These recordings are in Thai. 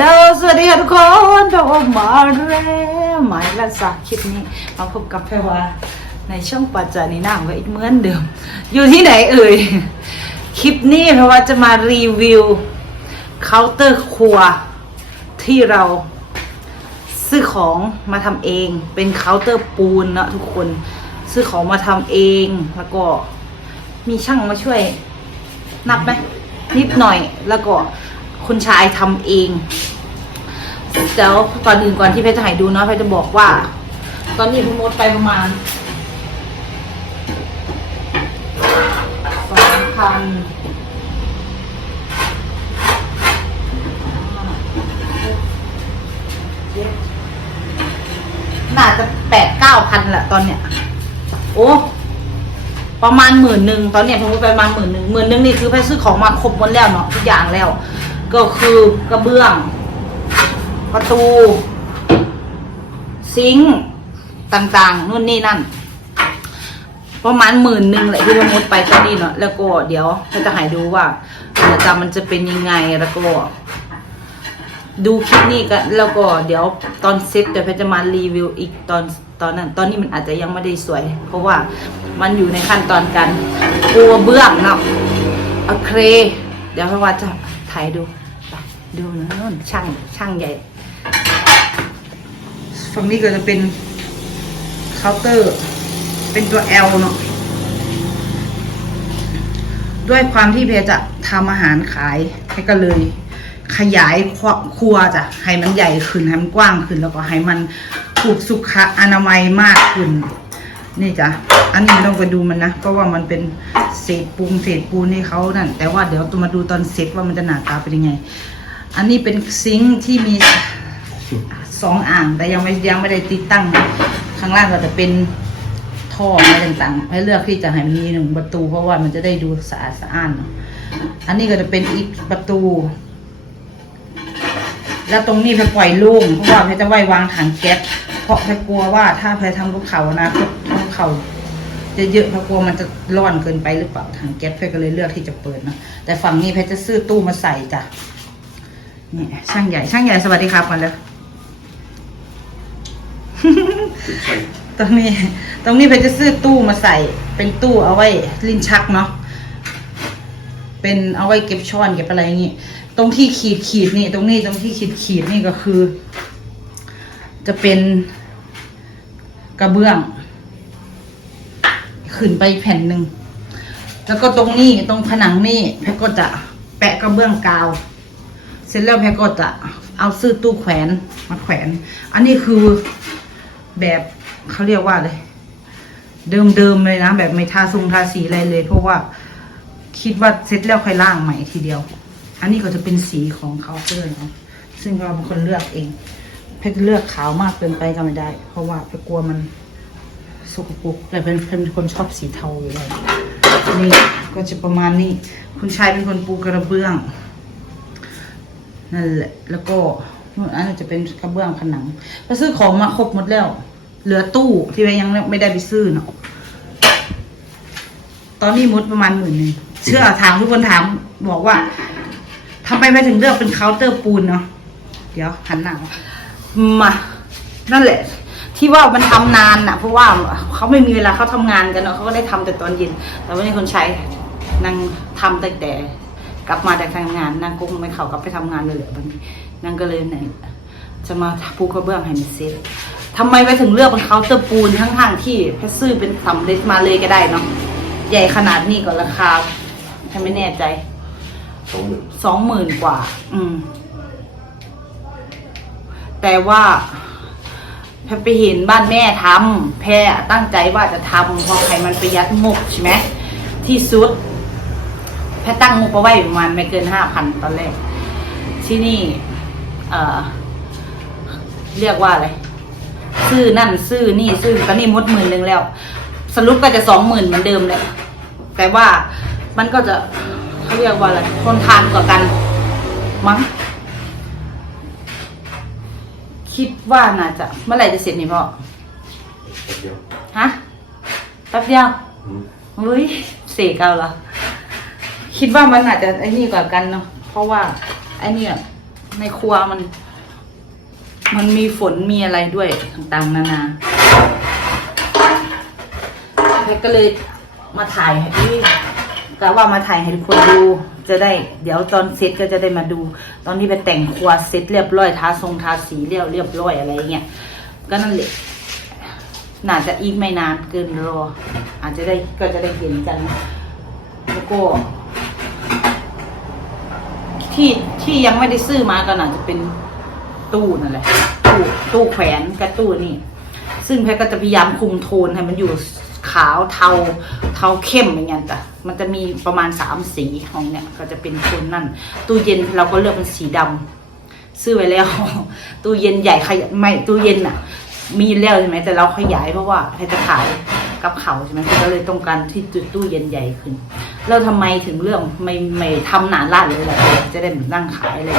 ลสวัสดีค่ะทุกคนพบกมาแล้วหมายละสาคลิปนี้ มาพบกับแพรวาในช่องปัจจานีหน้าของก็อีกเหมือนเดิม อยู่ที่ไหนเอ่ย คลิปนี้แพรวาจะมารีวิวเคาน์เตอร์ครัว ที่เราซื้อของมาทำเอง เป็นเคาน์เตอร์ปูนนะทุกคน ซื้อของมาทำเอง แล้วก็มีช่างมาช่วย นับไหมนิดหน่อยแล้วก็ คุณชายทำเองเดี๋ยวก่อนอื่นก่อนที่เพชรจะให้ดูเนาะเพชรจะบอกว่า ตอนนี้พี่มดไปประมาณสองพันน่าจะแปดเก้าพันแหละตอนเนี้ย โอ้ประมาณหมื่นหนึ่งตอนเนี้ยผมไปประมาณหมื่นหนึ่งหมื่นหนึ่งนี่คือไปซื้อของมาครบหมดแล้วเนาะทุกอย่างแล้ว ก็คือกระเบื้อง ประตู ซิงค์ต่างๆนู่นนี่นั่นประมาณหมื่นหนึ่งแหละที่เรามุดไปตอนนี้เนาะแล้วก็เดี๋ยวเราจะให้ดูว่ากิจกรรมมันจะเป็นยังไงแล้วก็ ดูคลิปนี้กันแล้วก็เดี๋ยวตอนเซ็ตเดี๋ยวเพชรจะมารีวิวอีกตอนตอนนั้น ตอนนี้มันอาจจะยังไม่ได้สวย เพราะว่ามันอยู่ในขั้นตอนการปูเบื้องเนาะโอเคเดี๋ยวเพราะว่าจะถ่ายดู ดูนะนู่นช่างช่างใหญ่ ฝั่งนี้ก็จะเป็นเคาน์เตอร์ เป็นตัว L เนาะด้วยความที่เพจจะทำอาหารขายเพจก็เลย ขยายครัวจ้ะให้มันใหญ่ขึ้นให้มันกว้างขึ้น แล้วก็ให้มันถูกสุขอนามัยมากขึ้น นี่จ้ะอันนี้ไม่ต้องไปดูมันนะเพราะว่ามันเป็นเศษปูนเศษปูนนี่เขานั่นแต่ว่าเดี๋ยวตัวมาดูตอนเสร็จว่ามันจะหนาตาเป็นยังไง อันนี้เป็นซิงค์ที่มีสองอ่างแต่ยังไม่ยังไม่ได้ติดตั้ง ข้างล่างก็จะเป็นท่ออะไรต่างๆ ให้เลือกที่จะให้มีหนึ่งประตู เพราะว่ามันจะได้ดูสะอาดสะอ้านเนาะอันนี้ก็จะเป็นอีกประตู แล้วตรงนี้แพรปล่อยล่งเพราะว่าแพจะไว้วางถังแก๊สเพราะแพกลัวว่าถ้าแพทำกับเขานะทำกับเขาจะเยอะแพรกลัวมันจะร้อนเกินไปหรือเปล่าถังแก๊สแพก็เลยเลือกที่จะเปิดนะแต่ฝั่งนี้แพจะซื้อตู้มาใส่จ้ะ นี่ช่างใหญ่ช่างใหญ่สวัสดีครับกันเลยตรงนี้ ตรงนี้แพรจะซื้อตู้มาใส่ เป็นตู้เอาไว้ลิ้นชักเนาะเป็นเอาไว้เก็บช้อนเก็บอะไรอย่างงี้ตรงที่ขีดขีดนี่ตรงนี้ตรงที่ขีดขีดนี่ก็คือ จะเป็นกระเบื้อง ขึ้นไปแผ่นหนึ่งแล้วก็ตรงนี้ตรงผนังนี่แพทก็จะแปะกระเบื้องกาวเส ร็จแล้วแพทก็จะเอาซื้อตู้แขวนมาแขวน อันนี้คือแบบเขาเรียกว่าอะไรเดิมๆเลยนะ แบบไม่ทาทรงทาสีอะไรเลย เพราะว่าคิดว่าเสร็จแล้วค่อยล่างใหม่ทีเดียว อันนี้ก็จะเป็นสีของเคาน์เตอร์เนาะซึ่งเราเป็นคนเลือกเอง เพชรเลือกขาวมากเกินไปก็ไม่ได้ เพราะว่าเพชรกลัวมันสกปรกแต่เป็นเป็นคนชอบสีเทาอยู่แล้วนี่ก็จะประมาณนี้ คุณชายเป็นคนปูกระเบื้อง นั่นแหละแล้วก็นู่นอันนั้นจะเป็นกระเบื้องผนังไปซื้อของมาครบหมดแล้ว เหลือตู้ที่ยังไม่ได้ไปซื้อเนาะตอนนี้มุดประมาณหมื่นหนึ่งเชื่อถามทุกคนถามบอกว่าทำไมไม่ถึงเลือกเป็นเคาน์เตอร์ปูนเนาะเดี๋ยวหันหน้ามานั่นแหละ ที่ว่ามันทำนานนะเพราะว่าเขาไม่มีเวลาเขาทำงานกันเนาะเขาก็ได้ทำแต่ตอนเย็น แต่วันนี้คนใช้นางทำตั้งแต่ กลับมาจากทำงานนางกุ้งไม่เขากลับไปทำงานเลยเหรอบางทีนางก็เลยไหนจะมาปูกระเบื้องให้มันเสร็จทำไมไปถึงเลือกเป็นเคาน์เตอร์ปูนทั้งๆที่แค่ซื้อเป็นสำเร็จมาเลยก็ได้เนาะใหญ่ขนาดนี้ก็ราคาฉันไม่แน่ใจสองหมื่นสองหมื่นกว่า อืม แต่ว่าแพรไปเห็นบ้านแม่ทำแพรตั้งใจว่าจะทำเพอใครมันประหยัดงบใช่ไหมที่สุด แพรตั้งงบเอาไว้ประมาณไม่เกินห้าพันตอนแรก ที่นี่ เอ่อ เรียกว่าอะไร ซื้อนั่นซื้อนี่ซื้อตอนนี้มดหมื่นหนึ่งแล้ว สรุปก็จะสองหมื่นเหมือนเดิมเลย แต่ว่ามันก็จะเขาเรียกว่าอะไรทนทานกว่ากัน มั้ง คิดว่าน่าจะ เมื่อไหร่จะเสร็จนี่พ่อแป๊บเดียวฮะแป๊บเดียวอืมอุ้ยเสกเอาเหรอ คิดว่ามันอาจจะไอ้นี่กว่ากันเนาะเพราะว่าไอ้นี่ในครัวมัน มันมีฝนมีอะไรด้วยต่างๆนานาแพทก็เลยมาถ่ายให้พี่กะว่ามาถ่ายให้ทุกคนดู จะได้ เดี๋ยวตอนเซตก็จะได้มาดู ตอนที่ไปแต่งครัวเสร็จเรียบร้อยทาทรงทาสีเรียบเรียบร้อยอะไรเงี้ยก็นั่นแหละน่าจะอีกไม่นานเกินรอ อาจจะได้ก็จะได้เห็นกัน แล้วก็ ที่ที่ยังไม่ได้ซื้อมาก็น่าจะเป็นตู้นั่นแหละตู้ตู้แขวนกับตู้นี่ ซึ่งแพทก็จะพยายามคุมโทนให้มันอยู่ขาวเทาเทาเข้มอย่างเงี้ยจ้ะมันจะมีประมาณสามสีของเนี่ยก็จะเป็นโทนนั่น ตู้เย็นเราก็เลือกเป็นสีดำซื้อไว้แล้ว ตู้เย็นใหญ่ขยายไม่ตู้เย็นอะมีแล้วใช่ไหมแต่เราขยายเพราะว่าแพทจะขาย กับเขาใช่ไหมก็เลยต้องการที่จุดตู้เย็นใหญ่ขึ้นแล้วทำไมถึงเรื่องไม่ไม่ทำหนานร้านเลยแหละจะได้นั่งขายอะไร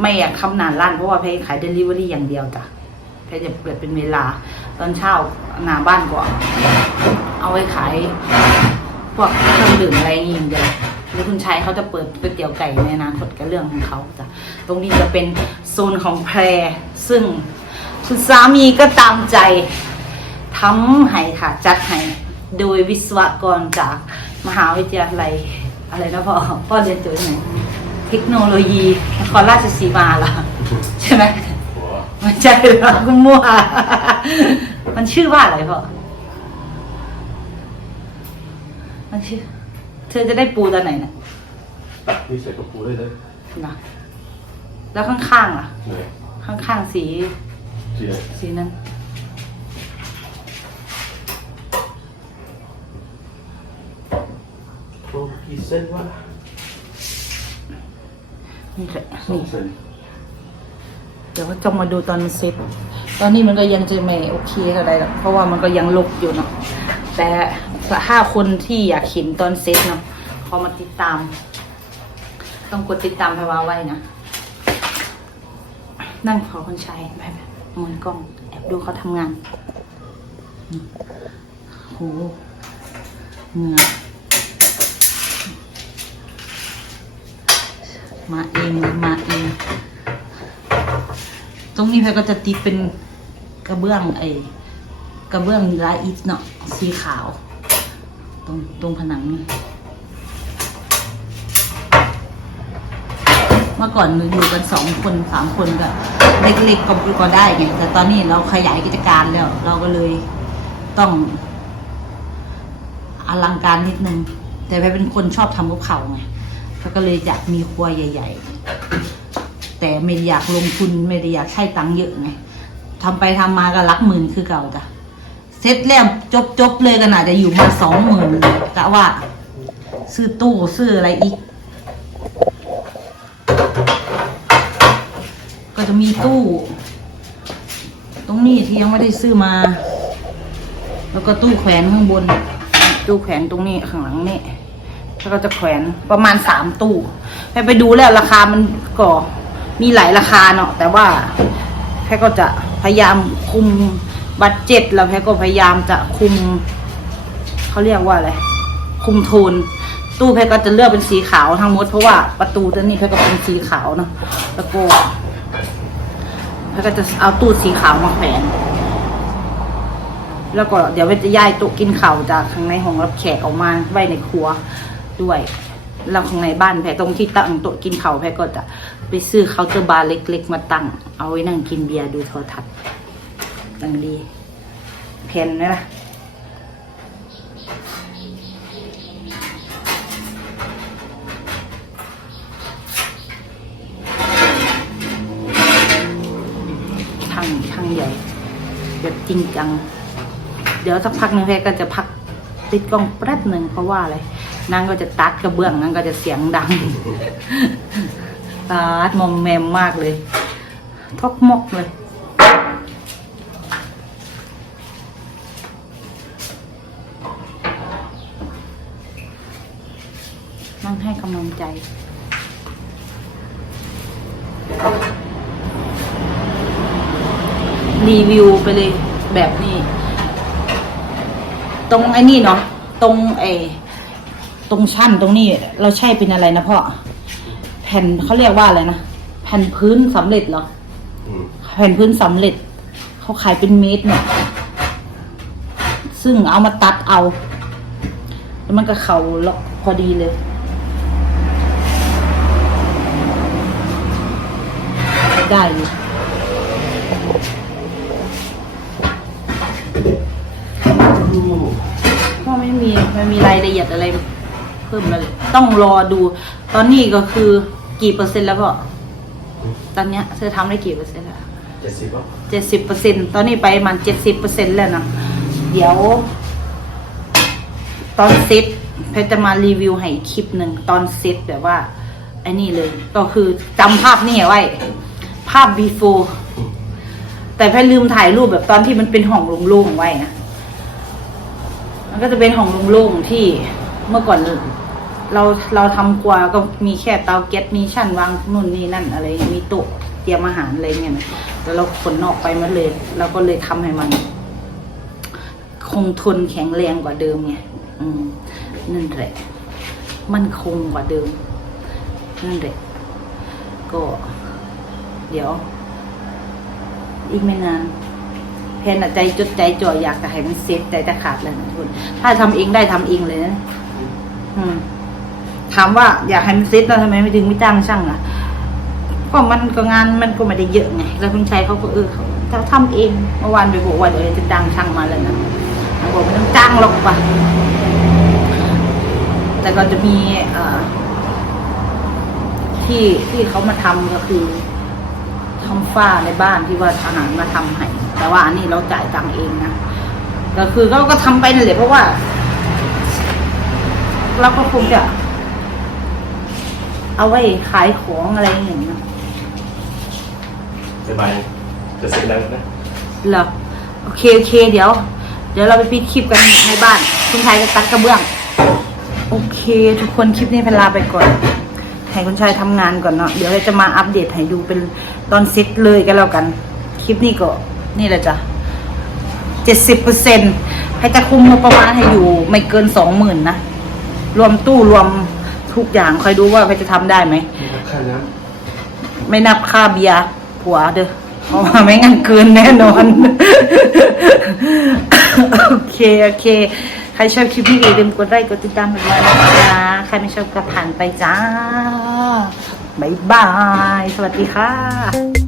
ไม่อยากทำหนานร้านเพราะว่าแพย์ขายเดลิเวอรี่อย่างเดียวจ้ะแค่จะเปิดเป็นเวลา ตอนเช้าหน้าบ้านก็เอาไว้ขายพวกเครื่องดื่มอะไรอย่างเงี้ยเดียวหรือคุณชายเขาจะเปิดก๋วยเตี๋ยวไก่ในอนาคตก็เรื่องของเขาจ้ะตรงนี้จะเป็นโซนของแพรซึ่งคุณสามีก็ตามใจ ทำให้ค่ะ จัดให้โดยวิศวกรจากมหาวิทยาลัยอะไรนะพ่อพ่อเรียนจบที่ไหนเทคโนโลยีนครราชสีมาล่ะ ใช่ไหมหัวมันใช่เหรอคุณมั่วมันชื่อว่าอะไรพ่อมันชื่อ เธอจะได้ปูตอนไหนนะตัดนี่ใส่กระปูได้เลยนะแล้วข้างๆล่ะเหนื่อยข้างๆสีเจียสีนั้น โอ้ กี่เส้นวะนี่แหละสองนี่เส้นเดี๋ยวก็จะมาดูตอนมันเซ็ตตอนนี้มันก็ยังจะไม่โอเคเท่าไหร่หรอกเพราะว่ามันก็ยังลกอยู่เนาะแต่ถ้าคนที่อยากเห็นตอนเซ็ตเนาะพอมาติดตาม ต้องกดติดตามให้ว่าไว้นะ นั่งขอคนใช้แบบมอนกล้องแอบดูเขาทำงานอืมโหเหงื่อ มาเองเลยมาเอง ตรงนี้แพรก็จะติดเป็นกระเบื้องไอ้กระเบื้องลายอิฐเนาะสีขาว ตรงตรงผนังนี่เมื่อก่อนอยู่กันสองคนสามคนก็เล็กๆก็ก็ได้ไงแต่ตอนนี้เราขยายกิจการแล้ว เราก็เลยต้องอลังการนิดนึง แต่แพรเป็นคนชอบทำกับข้าวไง ก็เลยอยากมีครัวใหญ่ ๆ แต่ไม่อยากลงทุนไม่ได้อยากใช้ตังค์เยอะไงทำไปทำมาก็หลักหมื่นคือเก่าจ้ะเสร็จแล้วจบจบๆเลยก็น่าจะอยู่มาสองหมื่นกะว่า ซื้อตู้ซื้ออะไรอีก ก็จะมีตู้ ตรงนี้ที่ยังไม่ได้ซื้อมา แล้วก็ตู้แขวนข้างบน ตู้แขวนตรงนี้ข้างหลังนี่ แล้วก็จะแขวนประมาณสามตู้แพรไปดูแล้วราคามันก็มีหลายราคาเนาะแต่ว่าแพรก็จะพยายามคุมบัตเจ็ตแล้วแพรก็พยายามจะคุมเขาเรียกว่าอะไรคุมโทน ตู้แพรก็จะเลือกเป็นสีขาวทั้งหมดเพราะว่าประตูตัวนี้แพรก็เป็นสีขาวเนาะแล้วก็แพรก็จะเอาตู้สีขาวมาแขวนแล้วก็เดี๋ยวจะย้ายโต๊ะกินข้าวจากข้างในห้องรับแขกออกมาไว้ในครัว ด้วย แล้วข้างในบ้านแพรตรงที่ตั้งโต๊ะกินข้าวแพรก็จะไปซื้อเคาน์เตอร์บาร์เล็ก ๆ มาตั้ง เอาไว้นั่งกินเบียร์ดูโทรทัศน์ตั้งดีแผ่นไหมล่ะช่างช่างใหญ่แบบจริงจัง เดี๋ยวสักพักนึงแพรก็จะพัก ติดกล้องแป๊บหนึ่งเพราะว่าอะไรนางก็จะตัดกระเบื้องนางก็จะเสียงดังตัดมอมแมมมากเลยทกมกเลยนั่งให้กำลังใจรีวิวไปเลยแบบนี้ ตรงไอ้นี่เนาะตรงไอ้ตรงชั้นตรงนี้เราใช้เป็นอะไรนะพ่อแผ่นเขาเรียกว่าอะไรนะแผ่นผ่นพื้นสำเร็จเหรออืมแผ่นพื้นสำเร็จเขาขายเป็นเมตรเนี่ยซึ่งเอามาตัดเอา แล้วมันก็เข่าล็อกพอดีเลยได้อยู่ก็ ไม่มีไม่มีรายละเอียดอะไรเพิ่มเลย ต้องรอดู ตอนนี้ก็คือกี่เปอร์เซ็นต์แล้วก็ตอนเนี้ยเธอทำได้กี่เปอร์เซ็นต์แล้วเจ็ดสิบอะเจ็ดสิบเปอร์เซ็นตอนนี้ไปประมันเจ็ดสิบเปอร์เซ็นแล้วนะเดี๋ยว ตอนเซตเพชรจะมารีวิวให้อีกคลิปหนึ่งตอนเซตแบบว่าไอ้นี่เลย ก็คือจำภาพนี่ไว้ ภาพ before แต่แพทย์ลืมถ่ายรูปแบบตอนที่มันเป็นห้องโล่งๆไว้นะมัน ก็จะเป็นห้องโล่งๆที่เมื่อก่อนเราเราทำครัวก็มีแค่เตาแก๊สมีชั้นวางนู่นนี่นั่นอะไรมีโต๊ะเตรียมอาหารอะไรเงี้ยนะแต่เราขนออกไปมันเลยเราก็เลยทำให้มัน คงทนแข็งแรงกว่าเดิมไงอืมนั่นแหละมันคงกว่าเดิมนั่นแหละก็ เดี๋ยว อีกไม่นาน แพนอะใจจดใจจ่ออยากจะให้มันเซ็ตใจจะขาดเลยนะทุกคนถ้าทำเองได้ทำเองเลยนะอืมถามว่าอยากให้มันเซ็ตแล้วทำไมไม่ถึงไม่จ้างช่างอะก็มันก็งานมันก็ไม่ได้เยอะไง แล้วคุณชัยเขาก็เออเขาจะทำเองเมื่อวานไปบอกว่าเดี๋ยวจะจ้างช่างมาแล้วนะเขาบอกไม่ต้องจ้างหรอกว่ะแต่ก็จะมีเอ่อที่ที่เขามาทำก็คือ ทำฝ้าในบ้านที่ว่าอาหารมาทำให้แต่ว่าอันนี้เราจ่ายตังค์เองนะก็คือเขาก็ทำไปนั่นแหละเพราะว่า เราก็คงจะ เอาไว้ขายของอะไรอย่างเงี้ยสบายจะเสร็จแล้วนะเหรอโอเคโอเค เดี๋ยว เดี๋ยวเราไปปิดคลิปกันในบ้าน คุณชายจะตัดกระเบื้อง โอเค ทุกคนคลิปนี้เพนลาไปก่อน ให้คุณชายทำงานก่อนเนาะเดี๋ยวเราจะมาอัปเดตให้ดูเป็นตอนเซ็ตเลยกันแล้วกัน คลิปนี้ก็นี่แหละจ้ะเจ็ดสิบเปอร์เซ็นให้จะคุมงบประมาณให้อยู่ไม่เกินสองหมื่นนะ รวมตู้รวมทุกอย่างคอยดูว่าเขาจะทำได้ไหม มีราคาน้ไม่นับค่าเบียร์ผัวเด้อเพราะว่าไม่งั้นเกินแน่นอน โอเค โอเค ใครชอบคลิปนี้อย่าลืมกดไลค์กดติดตามกันมานะจ๊ะใครไม่ชอบก็ผ่านไปจ้า บ๊ายบาย สวัสดีค่ะ